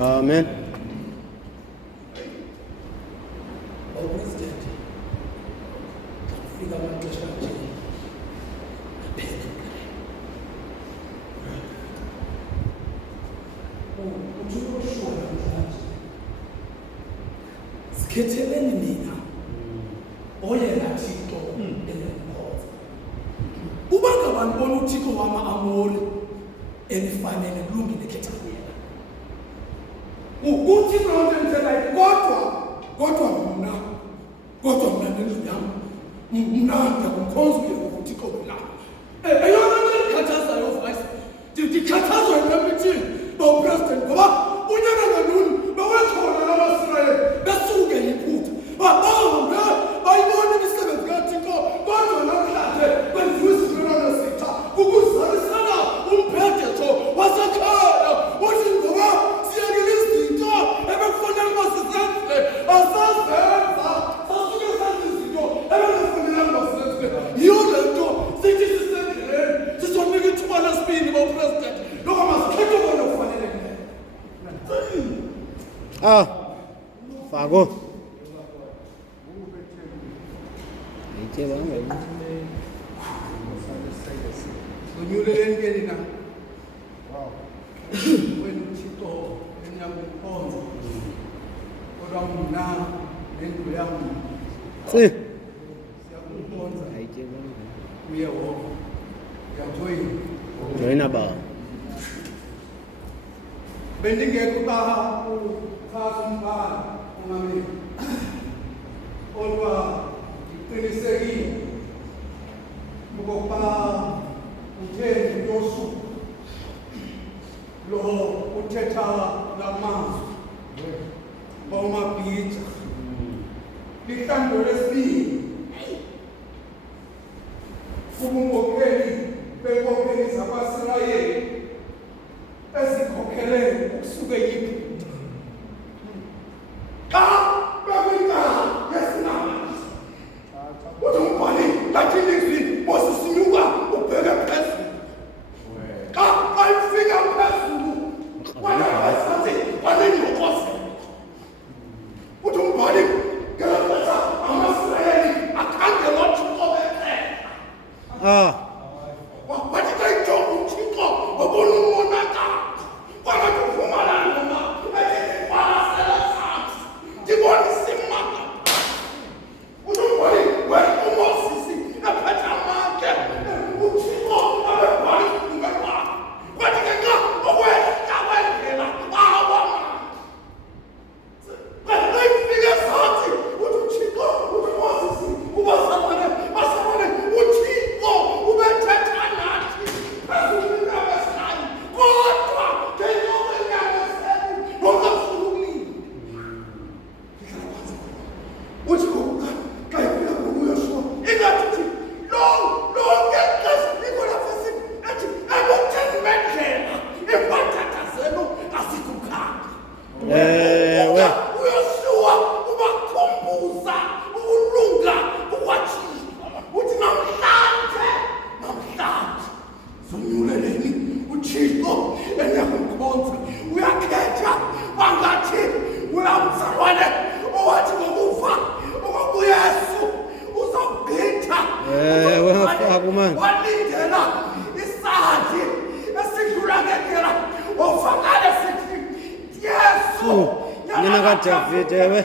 Amen. Sikhetheleni nina oyena Thixo enenkonzo. Uba ngabantu bona uThixo wama-Amori enifanele kulungile khetha kuyena. Uthixo lonke mthelayo kodwa mna nendlu yam mna ndiyakumkhonza uYehova uThixo wena. Eyona nto endikhathazayo vice ndikhathazwa yile meeting bawupresident ngoba unyaka nganuni bawekhona namaSirayeli besuke yiphutha bahambe bayibona imisebenzi kaThixo kodwa namhlanje kwenziwa isivumelwano esitsha kukuzalisana umphetho wasekhaya uthi ngoba siyekile izinto ebekufanele uba sizenzile asazenza sasuke senza izinto ebekufanelanga uba sizenzile. Yiyo le nto sithi sisendleleni sizonika ithuba lesibini bawupresident loko masikhethe kona kufanelekileyo. Fako. Unyuleleni ke nina. Wena uThixo eniyamkhonza. Kodwa mna nendlu yami siyakumkhonza uYehova. Yajoyina. Joyina ba. Bendingekho uchaza umbala ungameli. Kodwa ngiqinisekile ukuba utheni yosuku lo uthetha lamazwi bawumabhija lihlando lesibili ubunkokheli benkokheli zabaSirayeli ezikhokhele ukusuka eYibhithe. Xa bekwindawo yesinamazwi uthi umbhali lathi ilizwi mosisinyuka ubheke phezulu. Xa ifika phezulu wathi wanenyokoze. Uthi umbhali ngelo xesha amaSirayeli akhangela uThixo bephela. Wathi xa ijonga uThixo wabona umonakalo kwanathi uvumalana noma ethi ndiqwalasela phantsi ndibona isimanga. Uthi umbhali wena uMoses ephethe amatye uThixo abebhala isivumelwano. Kwathi ke xa ukwehla kwendlela awamanga. Xa ifike ezantsi uthi uThixo uthi uMoses ubasamane uThixo ubethetha nathi phezulu kwintaba esinayo kodwa ngenyoko enyamezelo nongafuni ukulinda. Uthi xa ifika kuYoshua ingathi lonke ixesha ikhona fesini ethi ebutheni bendlela iimpathatha zenu azikukhanga. uYoshua ubakhumbuza ukulunga kukaThixo. Uthi namhlanje zonyuleleni uThixo eniyakumkhonza. Uyakhetha wangathi uyamzalwane owathi ngokufa okuyesu uzawugqitha. Fako man. Walindela isandi esidlula ngendlela ovakale sithi Yesu Nina kaDavid ewe.